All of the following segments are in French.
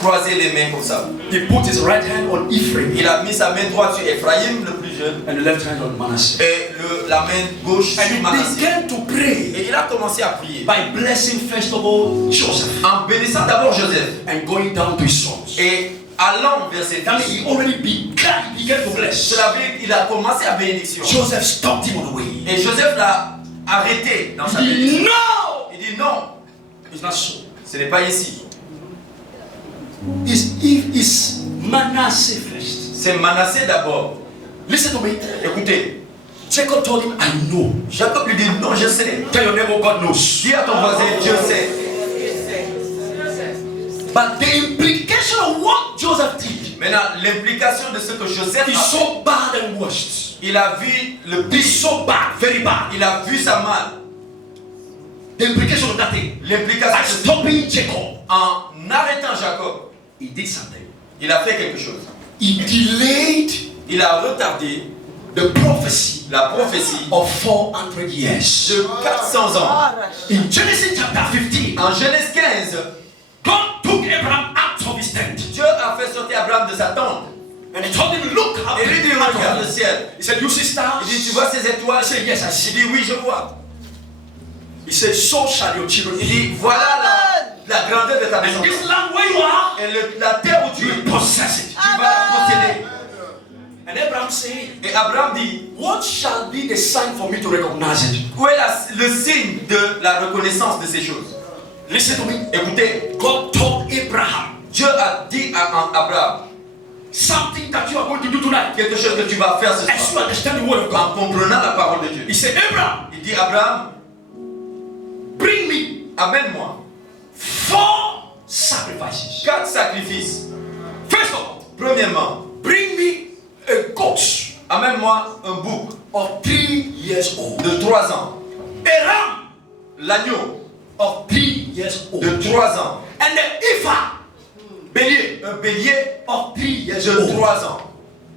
croisé les mains comme ça. He put his right hand on Ephraim. Il a mis sa main droite sur Ephraim, le plus jeune, And the left hand on Manasseh. et la main gauche And sur he Manasseh. began to pray Et il a commencé à prier by blessing first of all Joseph en bénissant d'abord Joseph and going down to his sons. et allant vers ses That means fils. he already began to bless. Cela veut dire qu'il a commencé à bénédiction. Joseph stopped him on the way. Et Joseph l'a arrêté dans sa He bénédiction. no, Il dit non, it's not so. ce n'est pas ici. It's Manasseh first. C'est Manasseh d'abord. Listen to me. Écoutez, Jacob told him, I know. Jacob lui dit non, je sais. Tell your neighbor, God knows. Dis à ton voisin, Dieu sait. But the implication of what Joseph did Maintenant, l'implication de ce que Joseph is a fait, so bad and worst. il a vu le It's pire, so bad, very bad. il a vu sa mal. The implication of that thing. By L'implication de stopping Jacob, en arrêtant Jacob, he did something. il a fait quelque chose. He delayed Il a retardé the prophecy la prophétie of 400 years. de 400 ans. In Genesis chapter 15, En Genèse 15, God took Abraham out of his tent. Dieu a fait sortir Abraham de sa tente. And he told him, look up Et lui dit, regarde le ciel. He said, you see stars? Il dit, tu vois ces étoiles? I said, yes, I see. Il dit, oui, je vois. He said, so shall your children Il be. dit, voilà la grandeur de ta And maison. this land where you are, Et la terre où tu you es, will possess it. tu vas la posséder. And Abraham said, Et Abraham dit, what shall be the sign for me to recognize it? où est le signe de la reconnaissance de ces choses? Listen to me. Écoutez, God told Abraham Dieu a dit à Abraham something that you are going to do tonight. quelque chose que tu vas faire ce As you soir understand the word of en God. comprenant la parole de Dieu. He said, Abraham, Il dit, Abraham, bring me amène-moi 4 sacrifices. 4 sacrifices. First of all, Premièrement, bring me a goat amène-moi un bouc of 3 years old. de 3 ans, A ram l'agneau of 3 years old. de 3 ans, And the ephah, bélier, un bélier of 3 years de old. 3 ans.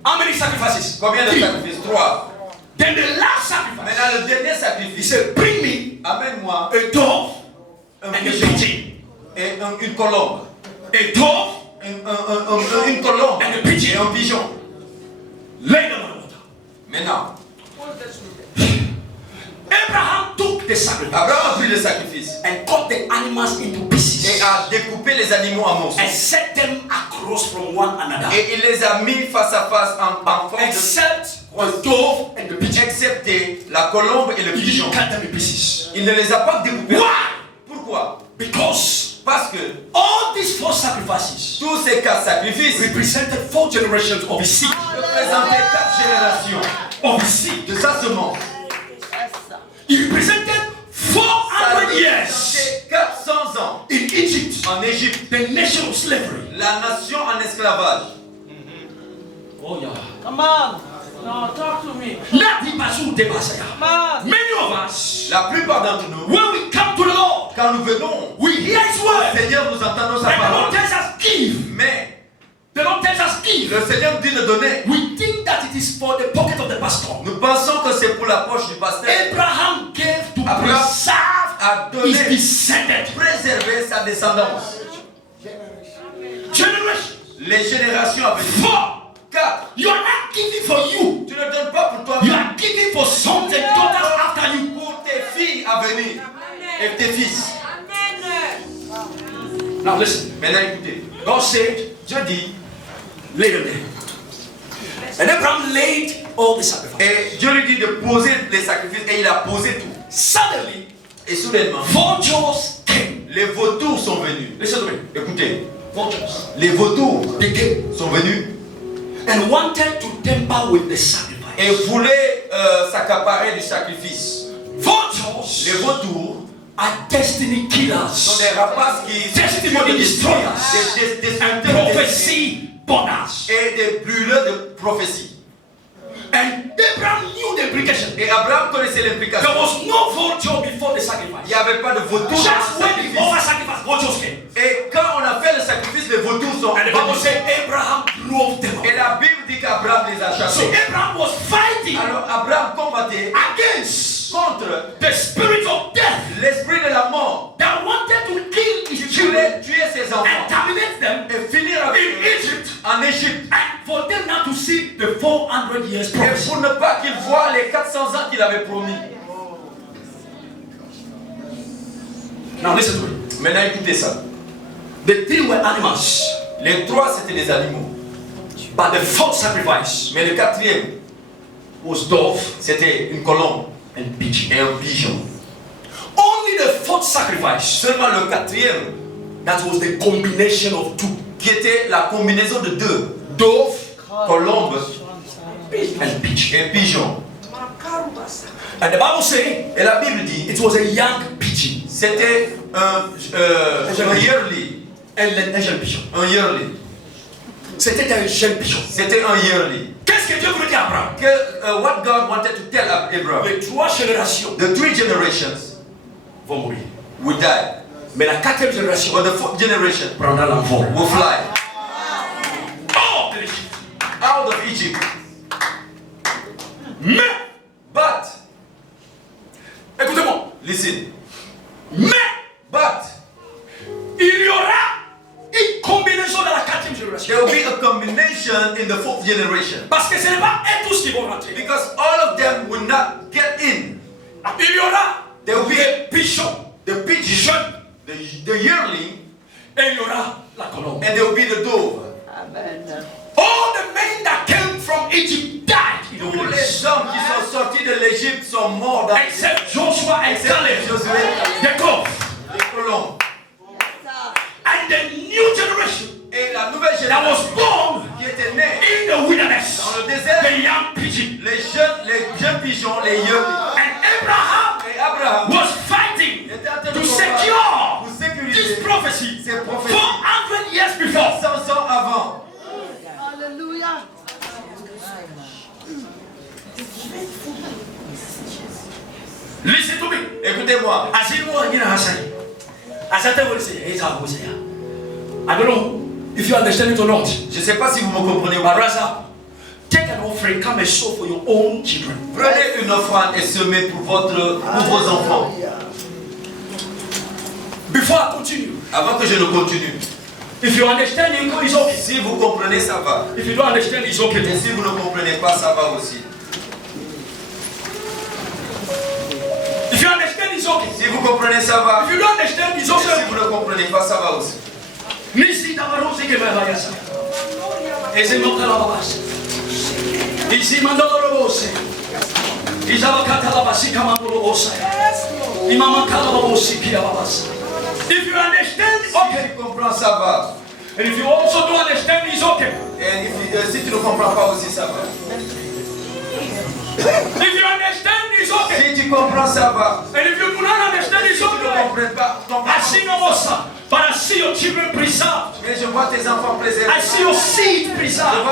How many sacrifices? Combien de 3. sacrifices? 3. Then the last sacrifice, Maintenant, le dernier he sacrifice, said, bring me amène-moi a dove un and a pigeon pigeon. et une colombe. A dove Une colombe and a pigeon. et un pigeon. Lay them on the water. Maintenant, Abraham took the sacrifice Abraham a pris le sacrifice and cut the animals into et pieces a découpé les animaux en morceaux. and set them across from one another. Et il les a mis face à face en forme de... Except the dove and the pigeon. Excepté la colombe et le He pigeon. cut them in pieces. Il ne les a pas découpés. Why? Pourquoi? Because Parce que all these 4 sacrifices tous ces 4 sacrifices represented 4 generations of his seed. représentaient 4 générations Of his seed. de sa semence. He represented 400 years C'était 400 ans in Egypt, en Égypte, the nation of slavery. la nation en esclavage. Oh yeah. Come on. No, talk to me. Come on. Many of us, La plupart d'entre nous, when we come to the Lord, quand nous venons, we hear His word. Seigneur, nous entendons sa But the Lord parole. tells us give. Mais The Lord tells us give. le Seigneur dit de donner. We think that it is for the pocket of the pastor. Nous pensons que c'est pour la poche du pasteur. Abraham gave to Abraham preserve a his donné, descendant. préserver sa descendance. Generation. Les générations à venir. 4. 4. You are not giving for you. Tu ne donnes pas pour toi, You are giving for sons and daughters after you. pour tes filles à venir et tes fils. Now listen. Maintenant écoutez, God said, Dieu dit, lay them there. And Abraham laid all the sacrifices. et Dieu lui dit de poser les sacrifices et il a posé tout. Suddenly, Et soudainement, vultures came. les vautours sont venus. Listen to me. Écoutez, Vultures. les vautours They came sont venus and wanted to tamper with the sacrifice. et voulaient s'accaparer du sacrifice. Les Vultures vautours are destiny sont killers. des rapaces qui Testimony destroyers. des And destructeurs de prophecy burners. et des brûleurs de prophétie. And Abraham knew the implication. Et Abraham connaissait There l'implication. was no vulture before the Il sacrifice. n'y avait pas de vautours dans Just le when the sacrifice. over sacrifice, vultures came. Et quand on a fait le sacrifice, les vautours sont And the Bible venus. said Abraham drove them out. Et la Bible dit qu'Abraham les a So chassés. Abraham was fighting Alors Abraham combattait against contre the spirit of death l'esprit de la mort that wanted to kill his qui children voulait tuer ses and enfants terminate them et Égypte. And for them not to see the 400 years Et prophecy. pour ne pas qu'ils voient les 400 ans qu'il avait promis. Now listen to me. Maintenant, écoutez ça. The three were animals. Les 3, c'était des animaux. But the fourth sacrifice Mais le 4e, was dove c'était une colombe and pigeon. et un pigeon. Only the fourth sacrifice, Seulement le 4e, that was the combination of two. qui était la combinaison de 2. Dove Colombe and pigeon. et pigeon. And the Bible says Et la Bible dit, it was a young pigeon. c'était un yearly. Un jeune pigeon. Un yearly. C'était un jeune pigeon. C'était un yearly. Qu'est-ce que Dieu voulait dire à Abraham? What God wanted to tell Abraham, Les 3 générations the 3 generations vont mourir. would die, Mais la 4e génération but the 4th generation prendra l'envol. will fly Oh, de l'Égypte. out of Egypt. Mais, But, écoutez-moi, listen, mais but il y aura une combinaison dans la 4e génération. there will be a combination in the 4th generation. Parce que ce n'est pas eux tous qui vont rentrer. Because all of them will not get in. Il y aura There will be des pigeons, the pigeon, the yearling, et il y aura la colombe. and there will be the dove. All the men that came from Egypt died in the Tous wilderness. les hommes qui sont sortis de l'Égypte sont morts dans Except Joshua and Caleb, Josué, the cloth. les colons. And the new generation Et la nouvelle that was génération born qui était née in the wilderness, dans le désert, the young pigeon. les jeunes pigeons, les yearlings. And Abraham Et Abraham was fighting était en train de to combattre secure pour this sécuriser prophecy ces prophéties 400 years before. 100 ans avant. Hallelujah. Listen to me. Écoutez-moi, I don't know if you understand it or not. je ne sais pas si vous me comprenez ou But pas. rather, take an offering, come and sow for your own children. Prenez une offrande et semez pour vos enfants. Before I continue, Avant que je ne continue, if you understand, it's okay. si vous comprenez, ça va. If you don't understand, it's okay. Et si vous ne comprenez pas, ça va aussi. If you understand, it's okay. Si vous comprenez, ça va. If you don't understand, it's Et si okay. vous ne comprenez pas, ça va aussi. Nisi tabarosi ke bayasa. Eze mokala babas. Isi mandolo bose. Izaba katala basika mandolo bose. Imama kala babosi kia babas. If you understand, Si okay. tu comprends, ça va. And if you also don't understand, it's okay. Et si tu ne comprends pas aussi, ça va. If you understand, it's okay. Si tu comprends, ça va. And if you do not understand, Si it's tu ne okay. comprends pas, I see no mosa, but I see your children preserved. mais je vois tes enfants I préservés. see your seed preserved.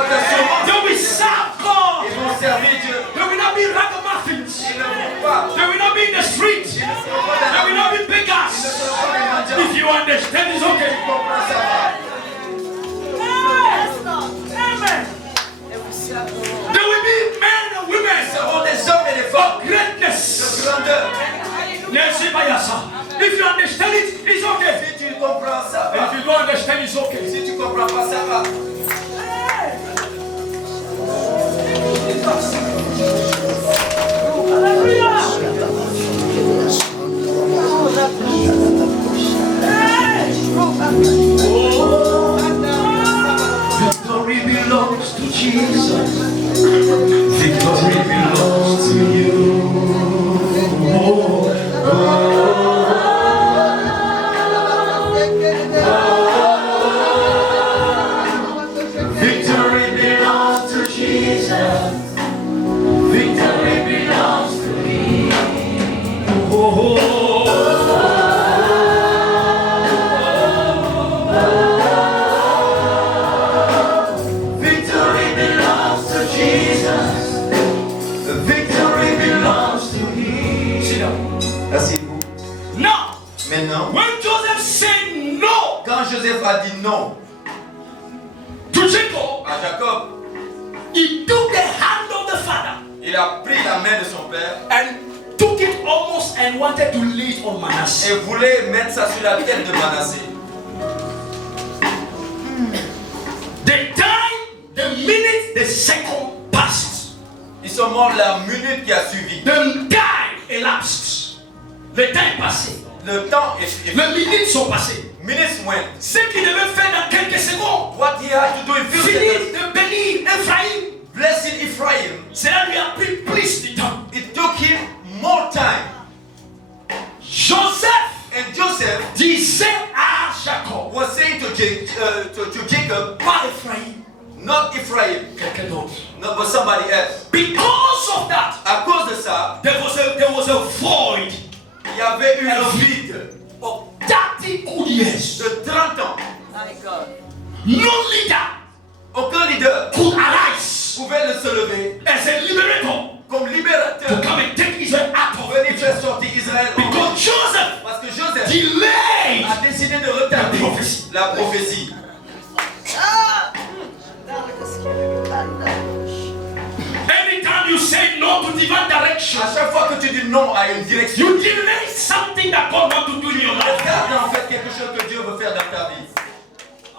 They'll be served, God. Ils vont servir Dieu. They will not be ragamuffins. Ils ne vont pas. They will not be in the streets. Ils ne seront pas They will dans not be Ils ne beggars. seront pas des mendiants. If you understand, it's okay. Tu comprends, ça va. Amen. There will be men and women Ce seront des hommes et des femmes of greatness. de grandeur. Nancy Bayasa. If you understand it, it's okay. Si tu comprends, ça And va. if you don't understand, it's okay. Si tu comprends pas, ça va. Victory belongs to Jesus. Victory belongs to you. Victory belongs to Jesus. Victory belongs to me. Victory belongs to Jesus. Victory belongs to Him. Sit down. Asseyez-vous. Now, Maintenant, when Joseph said no quand Joseph a dit non to Jacob, à Jacob, he took the hand of the father il a pris la main de son père and took it almost and wanted to lay it on Manasseh. et voulait mettre ça sur la tête de Manassé. The time durant la minute qui a suivi. The time elapsed. Le temps est passé. Le temps est Les minutes sont passées. minutes went. Ce qu'il devait faire dans quelques secondes, What he had to do in few finir seconds. de bénir Ephraim, Blessing Ephraim. cela lui a pris plus de temps. It took him more time. Joseph And Joseph disait à Jacob, was saying to Jacob, pas Ephraim, not Ephraim, quelqu'un d'autre. not but somebody else. Because of that, À cause de ça, there was a void il y avait eu un vide of 30 good years. de 30 ans. My God. No leader Aucun leader could arise pouvait se lever as a liberator comme to libérateur come and take Israel out pour of venir it. faire sortir Israël. Because Joseph Parce que Joseph delayed a décidé de retarder La prophétie. la prophétie. Ah! Anytime you say no to divine direction, À chaque fois que tu dis non à une direction, you delay something that God wants to do in your life. retarde en fait quelque chose que Dieu veut faire dans ta vie.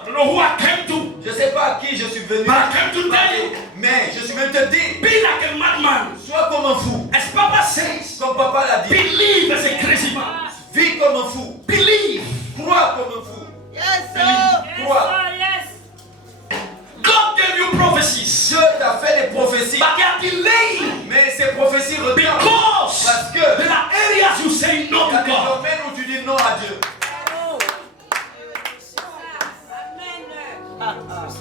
I don't know who I came to, Je ne sais pas à qui je suis venu but I came to tell parler, you, mais je suis venu te dire, be like a madman. sois comme un fou. As Papa says, Comme papa l'a dit, believe as a crazy man. vis comme un fou. Believe. Crois comme un fou. Yes, sir. Crois. God gave you prophecies, Dieu t'a fait des prophéties, but they are delayed mais ces prophéties retardent. because Parce que there are areas you say no il y a to des God. domaines où tu dis non à Dieu.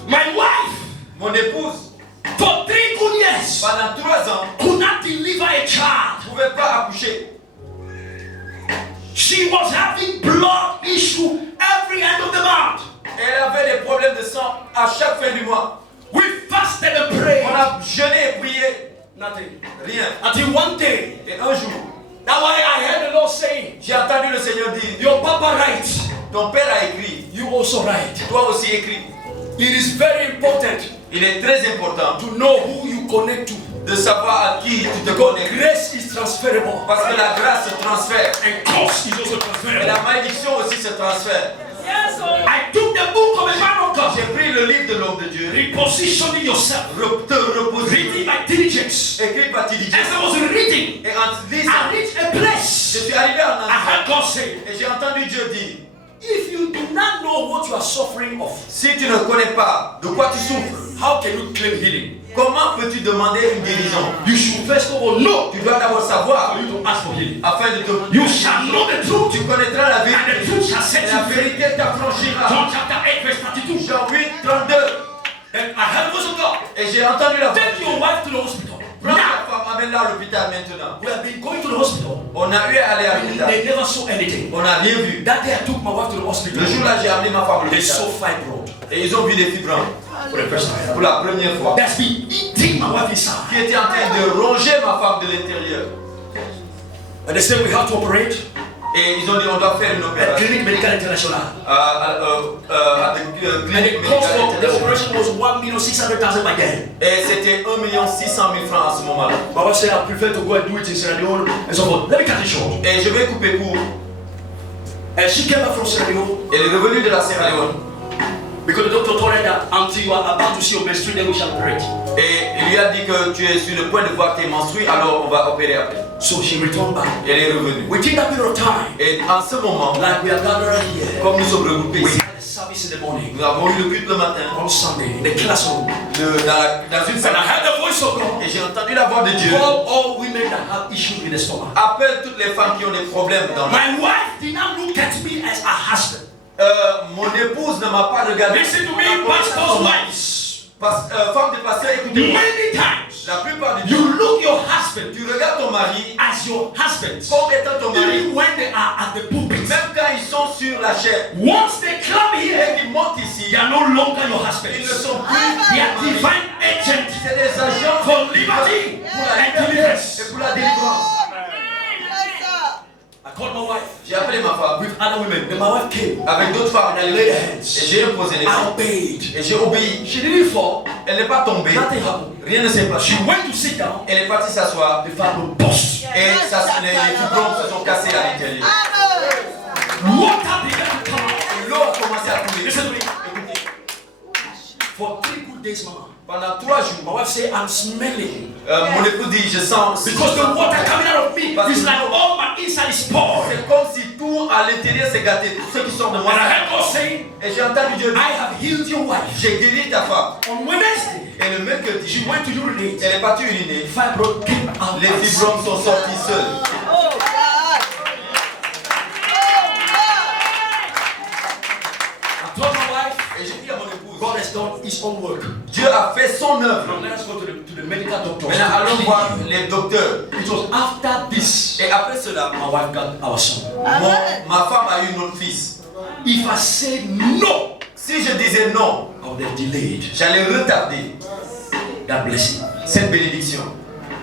My wife, Mon épouse, for 3 good years, pendant 3 ans, could not deliver a child. ne pouvait pas accoucher. She was having blood issue every end of the month. Elle avait des problèmes de sang à chaque fin du mois. We fasted and prayed. On a jeûné et prié. Nothing. Rien. Until one day, Et un jour, that's why I heard the Lord saying, j'ai entendu le Seigneur dire, your papa writes, ton père a écrit, you also write. toi aussi écris. It is very important Il est très important to know who you connect to. de savoir à qui tu te Because connectes. grace is transferable. Parce que la grâce se transfère. And curse is also Et transferable. la malédiction aussi se transfère. I took the book of a man of God. J'ai pris le livre de l'homme de Dieu, Repositioning yourself. te reposer, Reading by diligence. écrit par Diligence. As I was reading, Et en I lisant, reached a je place. suis arrivé en I endroit heard God say, et j'ai entendu Dieu dire, if you do not know what you are suffering of, si tu ne connais pas de quoi tu souffres, how can you claim healing? comment peux-tu demander une guérison? You should first of all know Tu dois d'abord savoir for you to ask for healing. afin de te... You shall know the truth, Tu connaîtras la and vérité. the truth shall Et set la you free. vérité t'affranchira. John chapter 8, verse 32. Jean 8, 32. And I heard the voice of God. Et j'ai entendu la voix. Take your wife to the hospital. Prends Now, ta femme, amène-la à l'hôpital maintenant. we have been going to the hospital. On a eu à aller à And l'hôpital. they never saw anything. On n'a rien vu. That day I took my wife to the hospital. Le jour-là, j'ai amené ma femme à They saw l'hôpital. fibroid Et ils ont vu des fibres for the first time. pour la première fois. That's been eating my wife inside. Qui était en train de ronger ma femme de l'intérieur. And they said we have to operate Et ils ont dit on doit faire une at opération. Clinic Medical International. À la And clinique the cost médicale of the internationale. operation was 1,600,000 by then. Et c'était 1,600,000 francs à ce moment-là. My wife said I prefer to go and do it in Sierra Leone and so forth. Let me cut it short. Et je vais couper court. And she came back from Sierra Leone Elle est revenue de la Sierra Leone. because the doctor told her that until you are about to see your menstruation, then we shall operate. Et il lui a dit que tu es sur le point de voir tes menstrues, alors on va opérer après. So she returned back. Elle est revenue. Within that period of time, Et en ce moment, like we are gathered here, comme nous sommes regroupés we ici, had a service in the morning nous avons eu le culte le matin on Sunday in the classroom. dans une And salle. I heard the voice of God. Et j'ai entendu la voix de Dieu. Call all women that have issues with the stomach. Appelle toutes les femmes qui ont des problèmes dans le... My wife did not look at me as a husband. Mon épouse ne m'a pas regardé. Listen to me, pastor's wives. Femme de pasteur, écoutez-moi. Many times, La plupart du you temps, look your husband tu regardes ton mari as your husband. comme étant ton mari, Even when they are at the pulpit. même quand ils sont sur la chair Once they come et here, qu'ils montent ici, they are no longer your ils ne husbands. sont plus They are tes maris. divine agents C'est des agents for liberty pour la and liberté deliverance. et pour la délivrance. Yes, sir. I called my wife J'ai appelé ma femme with other women. Then my wife came. avec d'autres femmes And I laid hands. et j'ai imposé les I mains obeyed. et j'ai obéi. She didn't fall. Elle n'est pas tombée, Nothing happened. rien ne s'est She passé. went to sit down. Elle est partie s'asseoir The fibroid burst. et les fibromes se sont cassés à l'intérieur. Water began to come out. Et l'eau a commencé à couler. Listen to me. Écoutez, For 3 good days, Mama. Pendant 3 My jours, wife said, I'm smelling. mon époux dit, je sens. Because the water coming out of me is like all my inside is poured. C'est comme si tout à l'intérieur s'est gâté. Tout ce qui sort de moi. And I heard God saying, Et j'ai entendu Dieu dire, I have healed your wife. j'ai guéri ta femme. On Wednesday, Et le mercredi, she went to urinate. elle est partie uriner. Fibroid came out. Les fibromes sont sortis seuls. Oh, God. I told my wife, Et j'ai dit à mon épouse, God has done his own work. Dieu a fait son œuvre. Now let us go to the medical doctor. Maintenant, allons voir les docteurs. It was after this, Et après cela, my wife got our son. ma femme a eu notre fils. If I say no, Si je disais non, I would have delayed j'allais retarder that blessing. cette bénédiction.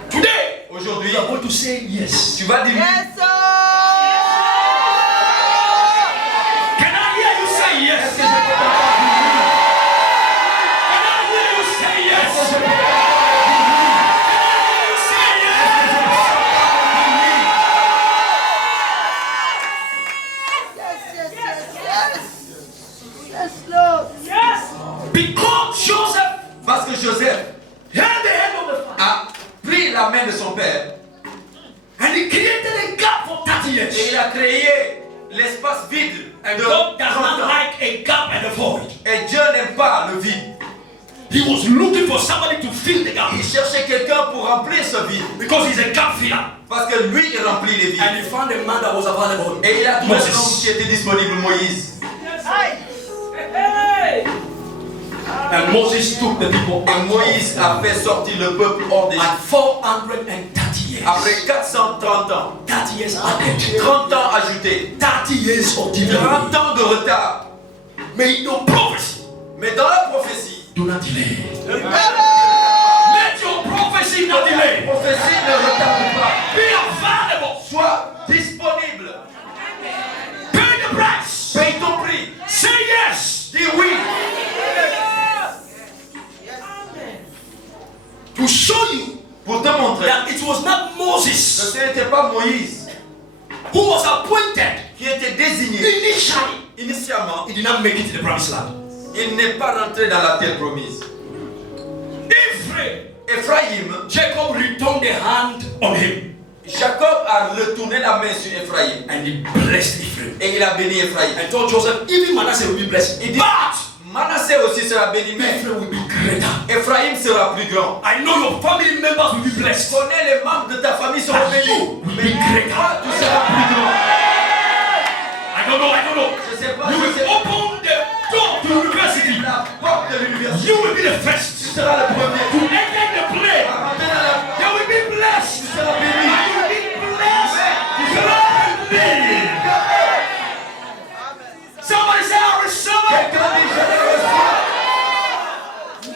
Today, Aujourd'hui, we are going to say yes. tu vas dire oui. Yes, sir. Can I hear you say yes? Can I hear you say yes? Can I hear you say Yes, yes, yes, yes. Yes, Lord. Yes. yes? Because Joseph Parce que Joseph held the hand of the father a pris la main de son père and he created a gap for 30 et years. il a créé l'espace vide And de God does 30 not ans. like a gap and a void. Et Dieu n'aime pas le vide. He was looking for somebody to fill the gap Il cherchait quelqu'un pour remplir ce vide. because he's a gap filler. Parce que lui, il remplit les vides. And he found a man that was available. Et il a trouvé un homme Moses. qui était disponible, Moïse. Hey. And Moses took the people Et out Moïse a fait sortir le peuple hors d'Égypte. at 430 years. Après 430 ans, 30 years added. 30 ans ajoutés, 30 years of delay. 30 ans de retard. May your prophecy Mais dans la prophétie, do not delay. Amen. Let your prophecy not la delay. prophétie ne retarde pas. Be available. Sois disponible. Pay the price. Paye ton prix. Say yes. Dis oui. To show you Pour te montrer that it was not que Moses ce n'était pas Moïse who was appointed qui était désigné. initially. Initialement, He did not make it to the promised land. il n'est pas rentré dans la terre promise. Ephraim, Ephraïm, Jacob returned the hand on him Jacob a retourné la main sur Ephraïm. and he blessed Ephraim. Et il a béni Ephraïm. And told Joseph, even Manasseh will be blessed. Il dit, But Manassé aussi sera béni, mais Ephraim will be greater. Ephraïm sera plus grand. I know your family members will be Je blessed. connais les membres de ta famille seront But bénis. you will be Mais greater. toi, tu seras plus grand. I don't know. Je sais pas, You je will sais open the door to university. la porte de l'université. You will be the Tu first seras le premier. to enter the play. À rentrer dans la They will be blessed. tu seras béni. You will be blessed grandly. Somebody say, I receive it. Quelqu'un dit, je l'ai reçu.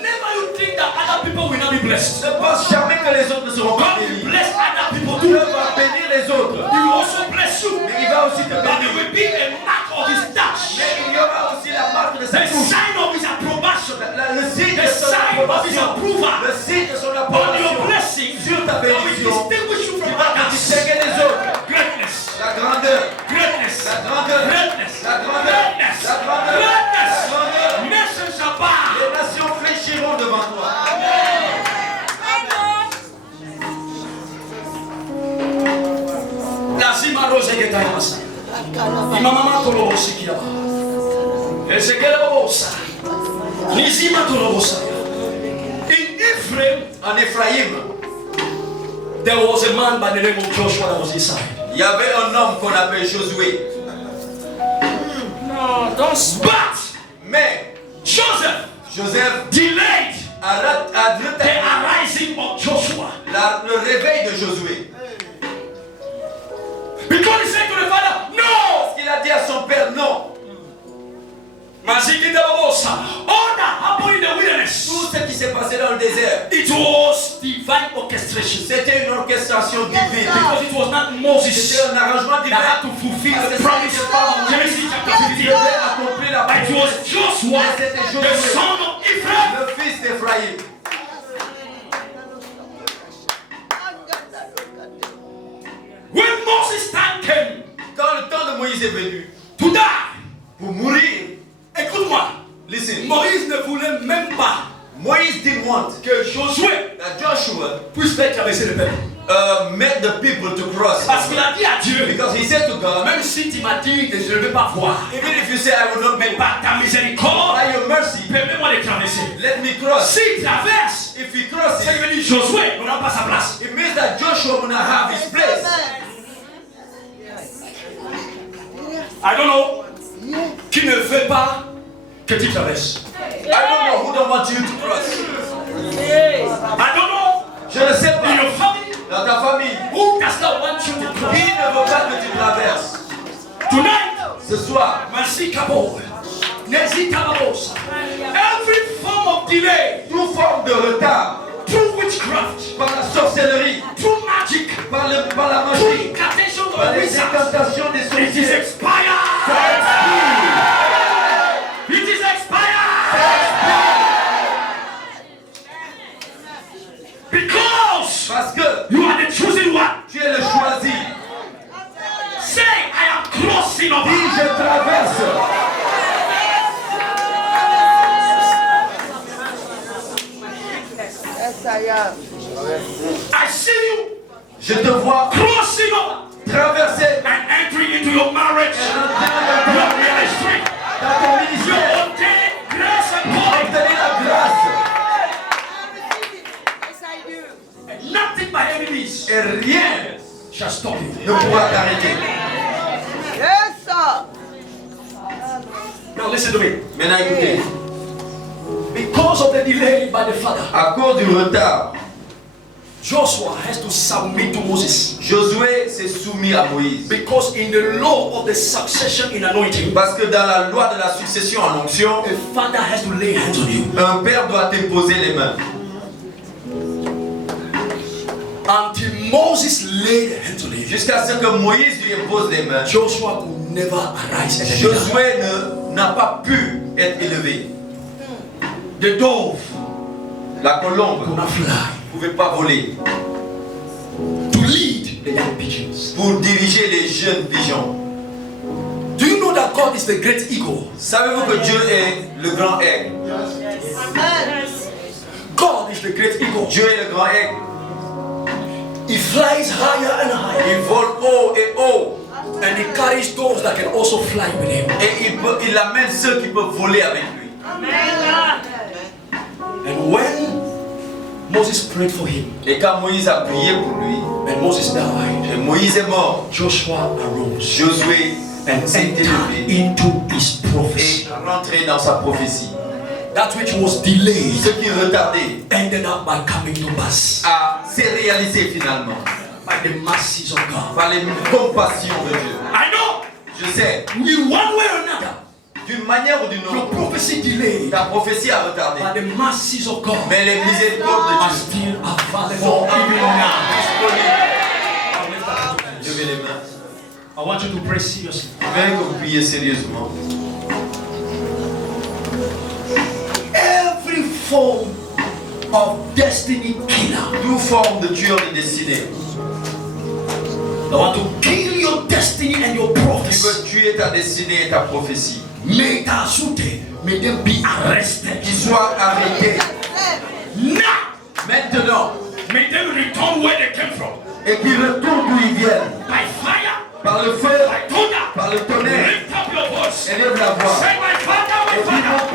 Never you think that other people will not be blessed. Ne pense jamais que les autres ne seront pas God will bénis. bless other people Dieu too. va bénir les autres. He will also bless you. Mais il va aussi te But there bénir. will be a mark of his touch. Mais il y aura aussi la marque de The sa touche. sign of his approbation. Le signe The de son sign of his approbation. approval. Le signe de son On your approbation. blessing. Sur ta That will bénédiction. distinguish you Tu from vas te others. distinguer des autres. Greatness. La grandeur. Greatness. La grandeur. Greatness. La grandeur. Greatness. La grandeur. Greatness. La grandeur. Nations shall bow. Les nations fléchiront devant toi. Lazima rose getayasa. Imamama tolobosikia. Ezekiel bobosa. Nizima tolobosa. In Ephraim, En Ephraïm, there was a man by the name of Joshua that was inside. il y avait un homme qu'on appelle Josué. No, don't. But Mais Joseph Joseph delayed a the retardé arising of Joshua. le réveil de Josué. Because he said to the father, no! Parce qu'il a dit à son père non. Mazikita babosa. All that happened in the wilderness. Tout ce qui s'est passé dans le désert, It was divine orchestration. c'était une orchestration divine. Because it was not Moses C'était un arrangement that divin. had to fulfill Parce the que promise. c'était pas Genesis chapter qui 15. devait accomplir la But it was promesse. Joshua, the son of Ephraim. Le fils d'Ephraïm. When Moses' time came Quand le temps de Moïse est venu to die, pour mourir, écoute-moi, listen, Moïse ne voulait même pas didn't want que Josué that Joshua puisse faire traverser le peuple. made the people to cross. Parce qu'il a dit à Dieu, Because he said to God, même si tu m'as dit que je ne vais pas voir, even if you say I will not mais make par ta miséricorde, by your mercy, permets-moi de traverser. let me cross. S'il traverse, If he crosses, ça veut dire Josué n'aura pas sa place. it means that Joshua will not have his place. I don't know qui ne veut pas que tu traverses. I don't know who don't want you to cross. I don't know Je ne sais in pas. your family Dans ta famille, who does not want you to qui cross. ne veut pas que tu traverses? Tonight, Ce soir, Merci Kabo, Nezi Kababos, every form of delay, toute forme de retard, through witchcraft, par la sorcellerie, through magic, par la through magie, incantation par of les wizards, incantations des it is sorciers, expired. ça expire. It is expired. Because Parce que you are the chosen one. tu es le choisi. Say, I am crossing Dis, over. je traverse. Yes, I am. I see you Je te vois crossing over traverser and entering into your marriage, your ministry, dans ton your ministère. ordained grace and calling. Obtenir la grâce. Yes, I do. And nothing by enemies Et rien shall stop you. ne pourra t'arrêter. Yes, sir. Now listen to me. Maintenant écoutez, Because of the delay by the father, à cause du retard, Joshua has to submit to Moses. Josué s'est soumis à Moïse. Because in the law of the succession in anointing, Parce que dans la loi de la succession en onction, the father has to lay hands on you. un père doit t'imposer les mains. Until Moses laid hands on him, Jusqu'à ce que Moïse lui impose les mains, Joshua could never arise as a leader. Josué n'a pas pu être élevé. The dove La could colombe not fly. ne pouvait pas voler To lead the young pigeons. pour diriger les jeunes pigeons. Do you know that God is the great eagle? Savez-vous que Dieu est le grand aigle? God is the great eagle. Dieu est le grand aigle. He flies higher and higher. Il vole haut et haut. And he carries those that can also fly with him. Et il amène ceux qui peuvent voler avec lui. And when Moses prayed for him, Et quand Moïse a prié pour lui, and Moses died, et Moïse est mort, Joshua arose Josué and s'est entered élevé into his prophecy. et rentré dans sa prophétie. That which was delayed Ce qui retardait ended up by coming to pass s'est réalisé finalement by the mercies of God. par les compassions de Dieu. I know, Je sais, in one way or another, d'une manière ou d'une your autre, prophecy delayed, ta prophétie a retardé. but the mercies of God Mais les miséricordes are de Dieu still available sont even now. disponibles. Levez les mains. I want you to pray seriously. Je veux que vous priez sérieusement. Every form of destiny killer, Toute forme de tueur de destinée I want to kill your destiny and your qui prophecy. veut tuer ta destinée et ta prophétie, May them be arrested. qu'ils soient arrêtés Now, maintenant may them return where they came from. et qu'ils retournent d'où ils viennent, By fire, par le feu, by thunder. par le tonnerre. Lift up your voice. Élève la voix Say, my et father, dis, my father. mon